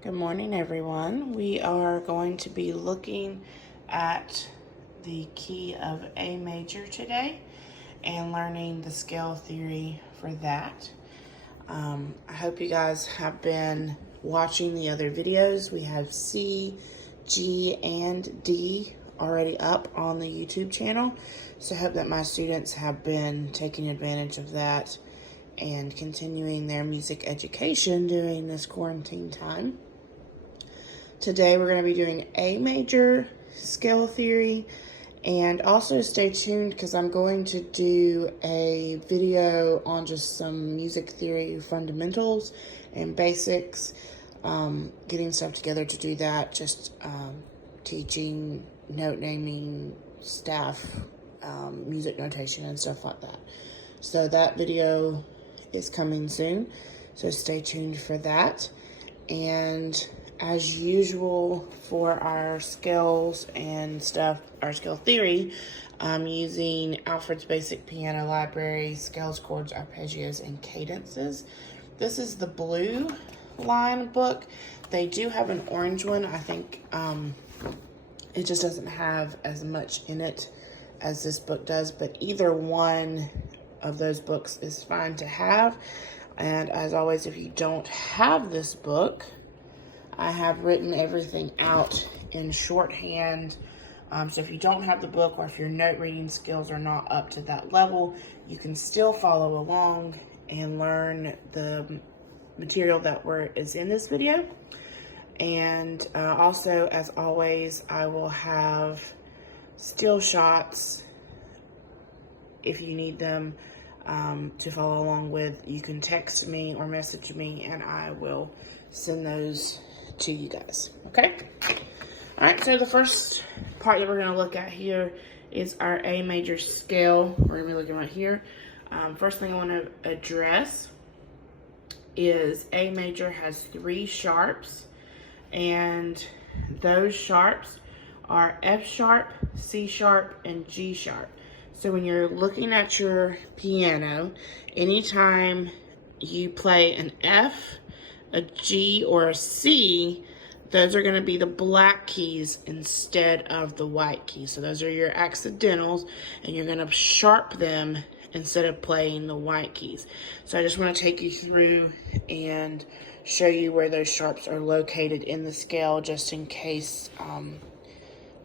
Good morning, everyone. We are going to be looking at the key of A major today and learning the scale theory for that. I hope you guys have been watching the other videos. We have C, G, and D already up on the YouTube channel. So I hope that my students have been taking advantage of that and continuing their music education during this quarantine time. Today we're going to be doing A major scale theory, and also stay tuned because I'm going to do a video on just some music theory fundamentals and basics, getting stuff together to do that, just teaching, note naming, staff, music notation and stuff like that. So that video is coming soon, so stay tuned for that. And as usual for our scales and stuff, our scale theory, I'm using Alfred's Basic Piano Library, Scales, Chords, Arpeggios, and Cadences. This is the blue line book. They do have an orange one. I think it just doesn't have as much in it as this book does, but either one of those books is fine to have. And as always, if you don't have this book, I have written everything out in shorthand. So if you don't have the book, or if your note reading skills are not up to that level, you can still follow along and learn the material that is in this video. And also, as always, I will have still shots if you need them to follow along with. You can text me or message me and I will send those to you guys, okay? All right, so the first part that we're gonna look at here is our A major scale. We're gonna be looking right here. First thing I wanna address is A major has 3 sharps, and those sharps are F sharp, C sharp, and G sharp. So when you're looking at your piano, anytime you play an F, a G, or a C, those are going to be the black keys instead of the white keys. So those are your accidentals, and you're going to sharp them instead of playing the white keys. So I just want to take you through and show you where those sharps are located in the scale, just in case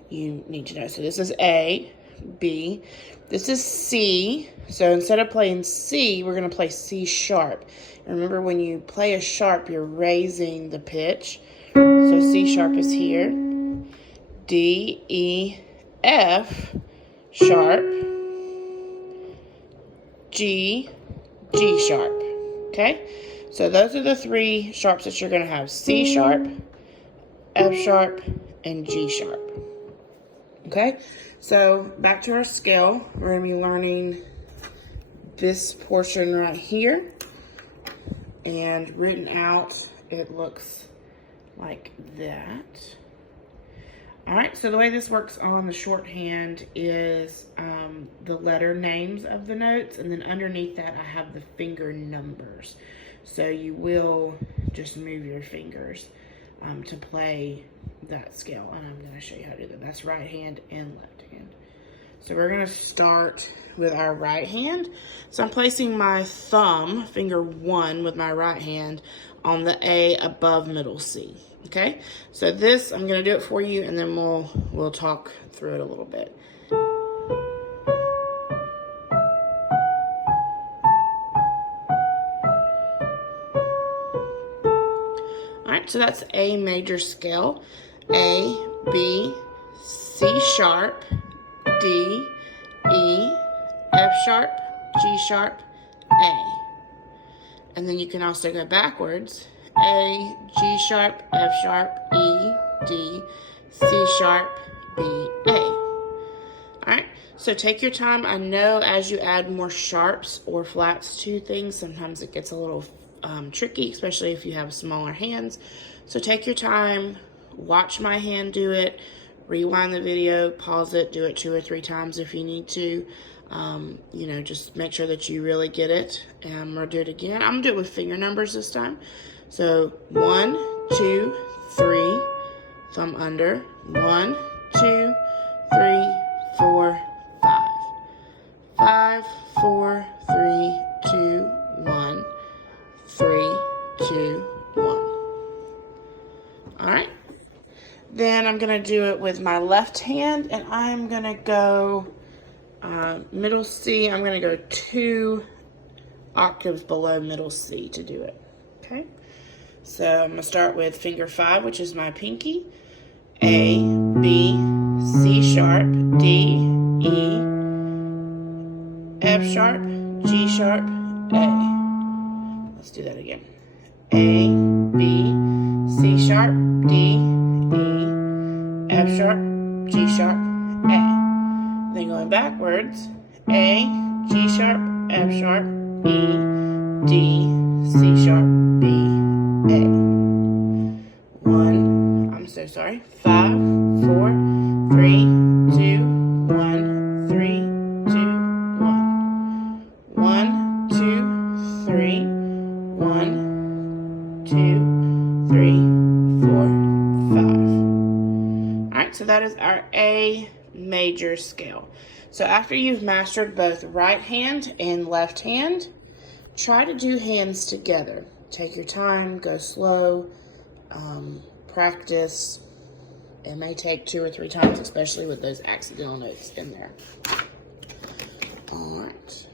you need to know. So this is A, B, this is C. So instead of playing C, we're going to play C sharp. Remember, when you play a sharp, you're raising the pitch. So C sharp is here. D, E, F sharp, G, G sharp. Okay? So those are the 3 sharps that you're going to have: C sharp, F sharp, and G sharp. Okay? So back to our scale. We're going to be learning this portion right here. And written out, it looks like that. All right, so the way this works on the shorthand is the letter names of the notes, and then underneath that I have the finger numbers. So you will just move your fingers to play that scale, and I'm going to show you how to do that. That's right hand and left hand. So we're going to start with our right hand. So I'm placing my thumb, finger 1, with my right hand on the A above middle C. Okay? So this, I'm going to do it for you, and then we'll talk through it a little bit. All right, so that's A major scale. A, B, C sharp, D, E, F sharp, G sharp, A. And then you can also go backwards. A, G sharp, F sharp, E, D, C sharp, B, A. All right, so take your time. I know as you add more sharps or flats to things, sometimes it gets a little tricky, especially if you have smaller hands. So take your time, watch my hand do it, rewind the video, pause it, do it 2 or 3 times if you need to. You know, just make sure that you really get it. And I'm gonna do it again. I'm gonna do it with finger numbers this time. So 1, 2, 3, thumb under, 1, 2, 3, 4, 5. 5, 4, 3, 2, 1, 3, 2, 1. All right. Then I'm going to do it with my left hand, and I'm going to go middle C. I'm going to go 2 octaves below middle C to do it. Okay. So I'm going to start with finger 5, which is my pinky. A, B, C sharp, D, E, F sharp, G sharp, A. Let's do that again. A, B, C sharp, D, E, F sharp, G sharp, A. Then going backwards, A, G sharp, F sharp, E, D, C sharp, B, A. 1, I'm so sorry, 5, 4, 3, 2, 1, 3, 2, 1. 1, 2, 3, 1, 2, 3, 4, 5. All right, so that is our A major scale. So after you've mastered both right hand and left hand, try to do hands together. Take your time, go slow, practice. It may take 2 or 3 times, especially with those accidental notes in there. All right.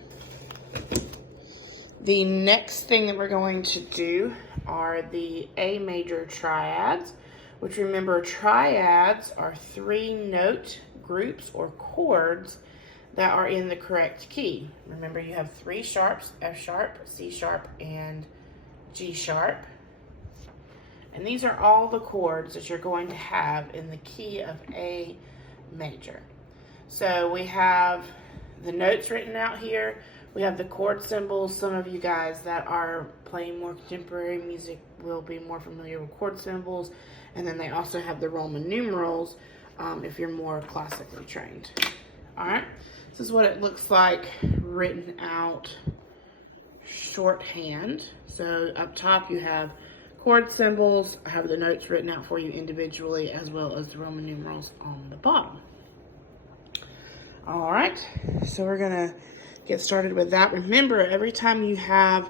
The next thing that we're going to do are the A major triads, which, remember, triads are 3 note groups or chords that are in the correct key. Remember, you have 3 sharps, F sharp, C sharp, and G sharp. And these are all the chords that you're going to have in the key of A major. So we have the notes written out here. We have the chord symbols. Some of you guys that are playing more contemporary music will be more familiar with chord symbols. And then they also have the Roman numerals if you're more classically trained. All right, this is what it looks like written out shorthand. So up top you have chord symbols. I have the notes written out for you individually, as well as the Roman numerals on the bottom. All right, so we're gonna get started with that. Remember, every time you have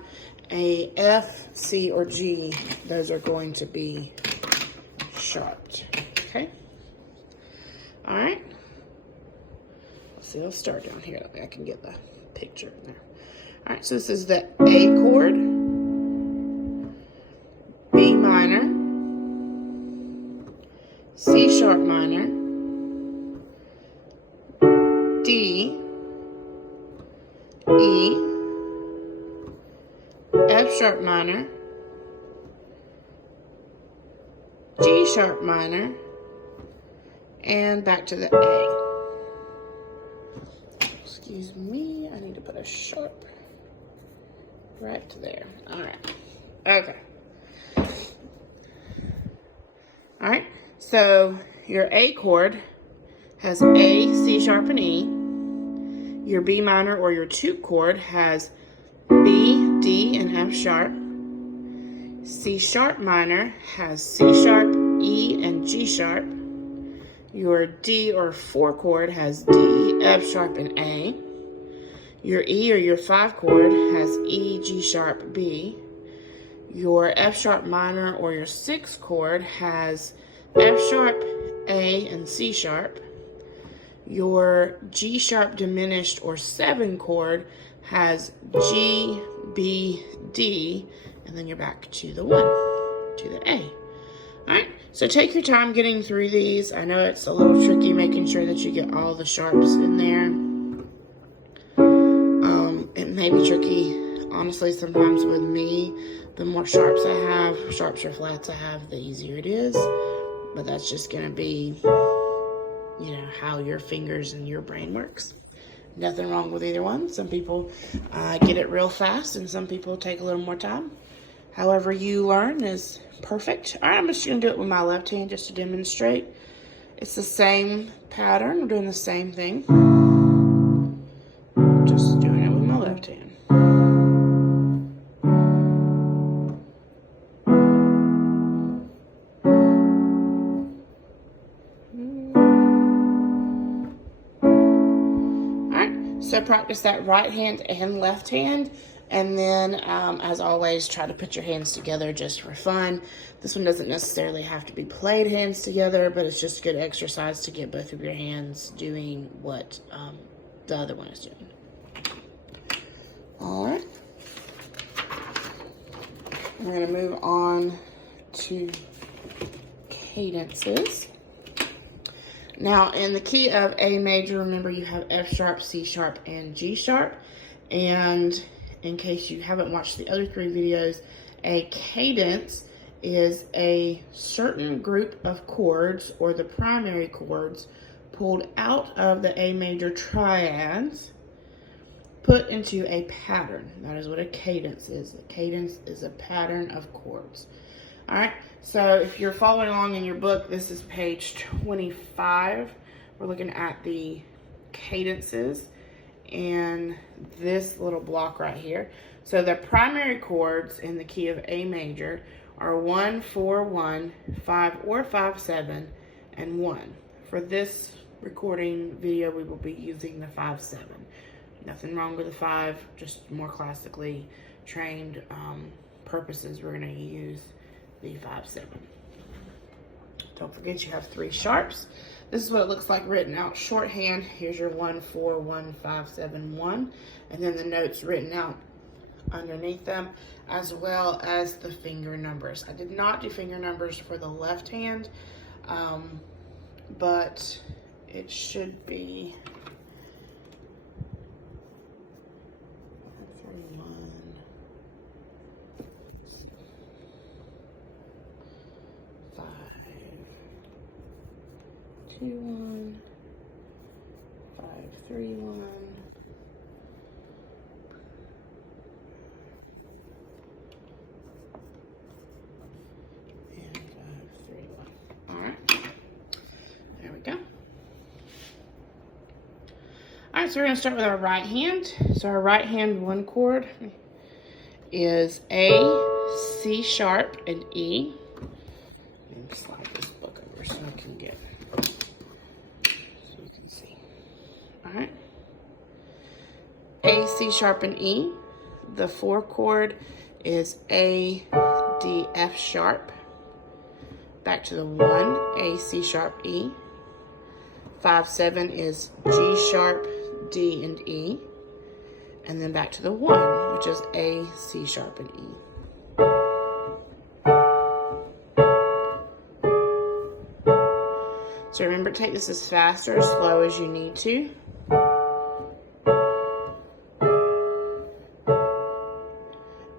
a F, C, or G, those are going to be sharped, okay? All right, let's see, let's start down here. That way I can get the picture in there. All right, so this is the A chord, B minor, C sharp minor, D, E, F sharp minor, G sharp minor, and back to the A. Excuse me, I need to put a sharp right to there. All right, okay. All right, so your A chord has A, C sharp, and E. Your B minor or your 2 chord has B, D, and F sharp. C sharp minor has C sharp, E, and G sharp. Your D or 4 chord has D, F sharp, and A. Your E or your 5 chord has E, G sharp, B. Your F sharp minor or your 6 chord has F sharp, A, and C sharp. Your G sharp diminished or 7 chord has G, B, D, and then you're back to the 1, to the A. All right, so take your time getting through these. I know it's a little tricky making sure that you get all the sharps in there. It may be tricky, honestly, sometimes with me. The more sharps I have, sharps or flats I have, the easier it is. But that's just gonna be, you know, how your fingers and your brain works. Nothing wrong with either one. Some people get it real fast, and some people take a little more time. However you learn is perfect. All right, I'm just gonna do it with my left hand just to demonstrate. It's the same pattern. We're doing the same thing. Just doing it with my left hand. So practice that right hand and left hand. And then, as always, try to put your hands together just for fun. This one doesn't necessarily have to be played hands together, but it's just good exercise to get both of your hands doing what the other one is doing. All right. We're going to move on to cadences. Now, in the key of A major, remember you have F sharp, C sharp, and G sharp. And in case you haven't watched the other 3 videos, a cadence is a certain group of chords, or the primary chords, pulled out of the A major triads, put into a pattern. That is what a cadence is. A cadence is a pattern of chords. All right, so if you're following along in your book, this is page 25. We're looking at the cadences in this little block right here. So the primary chords in the key of A major are 1, 4, 1, 5 or 5, 7, and 1. For this recording video, we will be using the 5, 7. Nothing wrong with the 5, just more classically trained purposes, we're going to use the 5, 7. Don't forget you have 3 sharps. This is what it looks like written out shorthand. Here's your 1, 4, 1, 5, 7, 1. And then the notes written out underneath them, as well as the finger numbers. I did not do finger numbers for the left hand, but it should be 1, 5, 2, 1, 5, 3, 1. And 5, 3, 1. All right. There we go. All right, so we're going to start with our right hand. So our right hand 1 chord is A, C sharp, and E. Let me slide this book over so I can get, so you can see. All right. A, C sharp, and E. The 4 chord is A, D, F sharp. Back to the 1, A, C sharp, E. 5, 7 is G sharp, D, and E. And then back to the 1, which is A, C sharp, and E. So remember, take this as fast or as slow as you need to.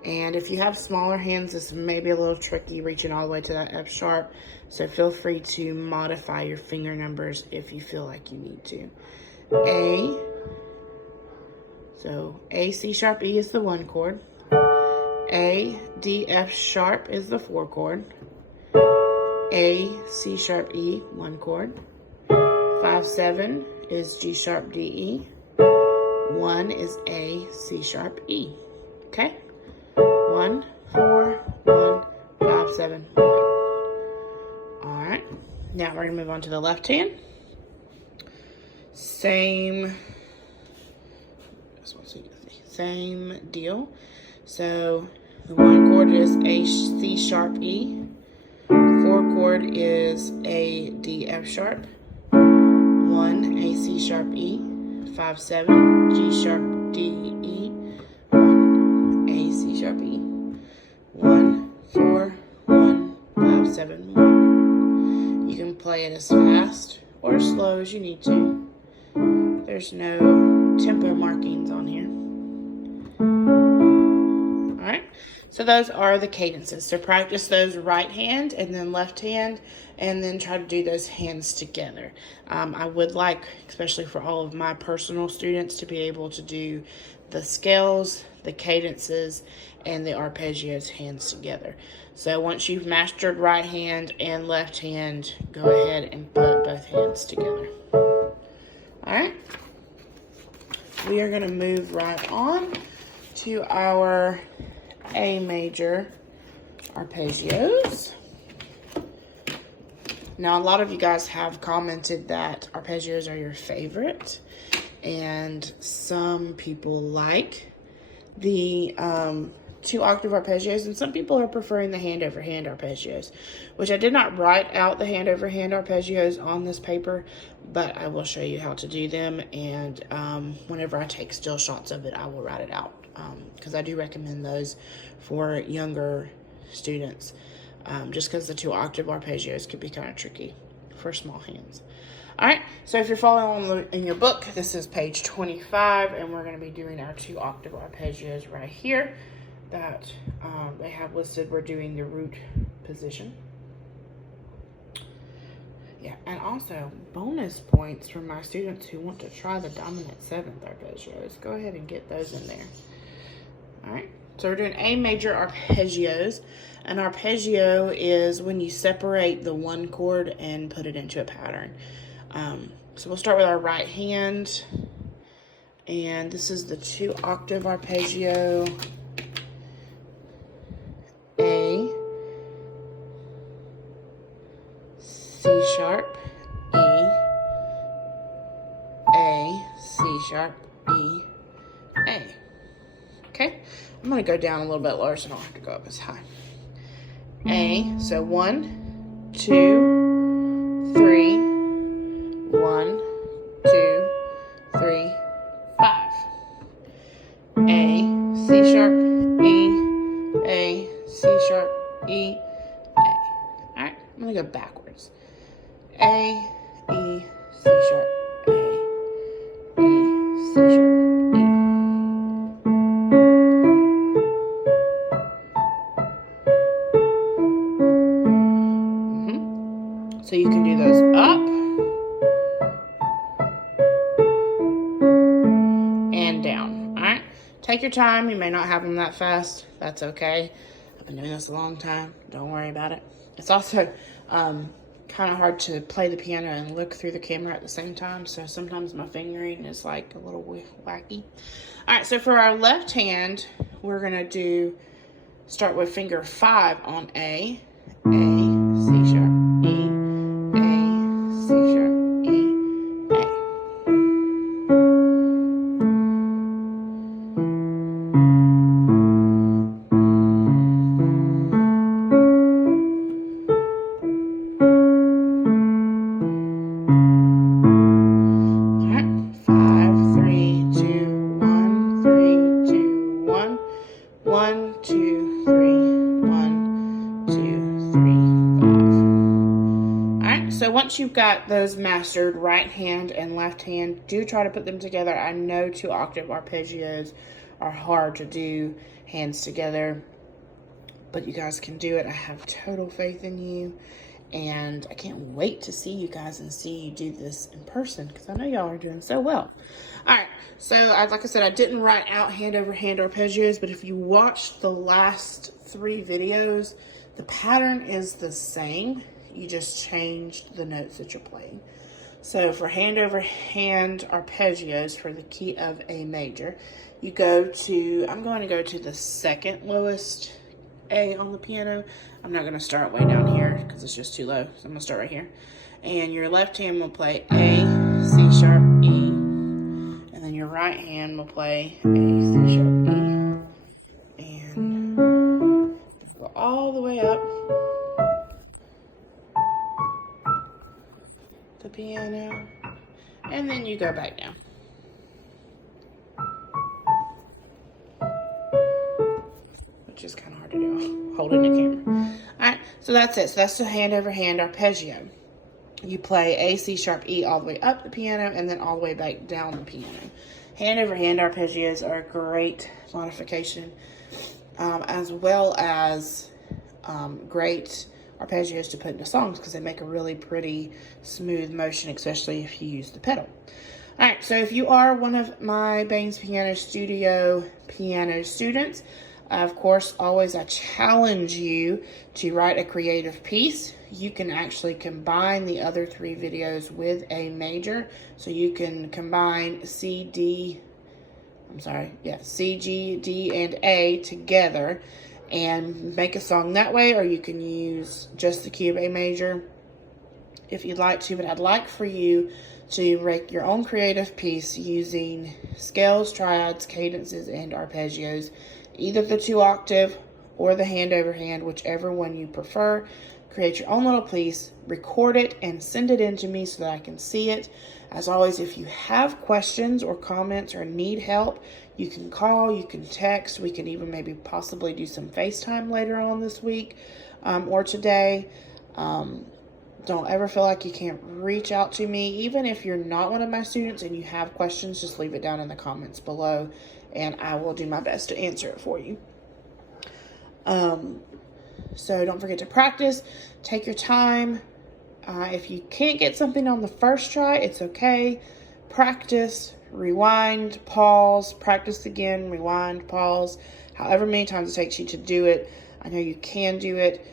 And if you have smaller hands, this may be a little tricky reaching all the way to that F sharp. So feel free to modify your finger numbers if you feel like you need to. A, so A, C sharp, E is the 1 chord. A, D, F sharp is the 4 chord. A, C sharp, E, 1 chord. 5, 7 is G sharp, D, E. 1 is A, C sharp, E. Okay? 1, 4, 1, 5, 7, 1. All right. Now we're going to move on to the left hand. Same deal. So the 1 chord is A, C sharp, E. 4 chord is A, D, F sharp. 1, A, C sharp, E. 5, 7, G sharp, D, E. 1, A, C sharp, E. 1, 4, 1, 5, 7, 1. You can play it as fast or as slow as you need to. There's no tempo markings on here. All right, so those are the cadences. So practice those right hand and then left hand, and then try to do those hands together. I would like, especially for all of my personal students, to be able to do the scales, the cadences, and the arpeggios hands together. So once you've mastered right hand and left hand, go ahead and put both hands together. All right. We are going to move right on to our A major arpeggios. Now, a lot of you guys have commented that arpeggios are your favorite, and some people like the 2-octave arpeggios, and some people are preferring the hand-over-hand arpeggios, which I did not write out the hand-over-hand arpeggios on this paper, but I will show you how to do them, and whenever I take still shots of it, I will write it out, because I do recommend those for younger students, just because the 2-octave arpeggios could be kind of tricky for small hands. All right, so if you're following along in your book, this is page 25, and we're going to be doing our 2-octave arpeggios right here that they have listed. We're doing the root position. Yeah, and also bonus points for my students who want to try the dominant 7th arpeggios. Go ahead and get those in there. All right, so we're doing A major arpeggios. An arpeggio is when you separate the one chord and put it into a pattern. So we'll start with our right hand, and this is the 2-octave arpeggio. A, C sharp, E, A, C sharp, E, A. Okay, I'm going to go down a little bit lower so I don't have to go up as high. A, so 1, 2, 3, 1, 2, 3, 5. A, C sharp, E, A, C sharp, E, A. All right, I'm going to go backwards. A, E, C sharp, A, E, C sharp, E. So you can do those up and down. All right, take your time. You may not have them that fast. That's okay. I've been doing this a long time. Don't worry about it. It's also kind of hard to play the piano and look through the camera at the same time, so sometimes my fingering is like a little wacky. All right, so for our left hand, we're gonna start with finger 5 on A, C sharp, E, A, C sharp, E, A. So once you've got those mastered, right hand and left hand, do try to put them together. I know 2-octave arpeggios are hard to do hands together, but you guys can do it. I have total faith in you, and I can't wait to see you guys and see you do this in person, because I know y'all are doing so well. All right, so like I said, I didn't write out hand over hand arpeggios, but if you watched the last 3 videos, the pattern is the same. You just changed the notes that you're playing. So for hand over hand arpeggios for the key of A major, I'm going to go to the 2nd lowest A on the piano. I'm not going to start way down here because it's just too low. So I'm going to start right here. And your left hand will play A, C sharp, E. And then your right hand will play A, C sharp, E. And go all the way up the piano, and then you go back down. Which is kind of hard to do holding the camera. All right, so that's it. So that's the hand over hand arpeggio. You play A, C sharp, E all the way up the piano, and then all the way back down the piano. Hand over hand arpeggios are a great modification, as well as great arpeggios to put into songs, because they make a really pretty smooth motion, especially if you use the pedal. All right, so if you are one of my Baines Piano Studio piano students, of course, always I challenge you to write a creative piece. You can actually combine the other 3 videos with A major, so you can combine C, G, D, and A together and make a song that way, or you can use just the key of A major if you'd like to, but I'd like for you to write your own creative piece using scales, triads, cadences, and arpeggios, either the 2-octave or the hand over hand, whichever one you prefer. Create your own little piece, record it, and send it in to me so that I can see it. As always, if you have questions or comments or need help, you can call, you can text. We can even maybe possibly do some FaceTime later on this week or today. Don't ever feel like you can't reach out to me. Even if you're not one of my students and you have questions, just leave it down in the comments below and I will do my best to answer it for you. So don't forget to practice. Take your time. If you can't get something on the first try, it's okay. Practice, rewind, pause, practice again, rewind, pause. However many times it takes you to do it, I know you can do it.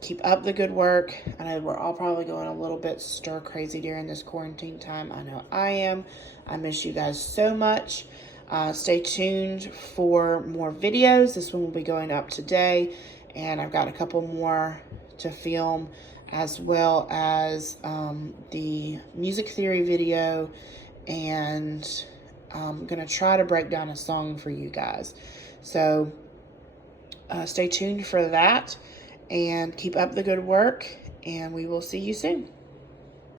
Keep up the good work. I know we're all probably going a little bit stir crazy during this quarantine time. I know I am. I miss you guys so much. Stay tuned for more videos. This one will be going up today, and I've got a couple more to film, as well as the music theory video, and I'm going to try to break down a song for you guys. So stay tuned for that, and keep up the good work, and we will see you soon.